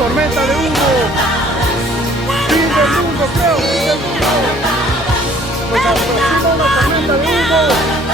tormenta de humo. Fin del mundo, creo, fin del mundo. Nos aproxima una tormenta de humo.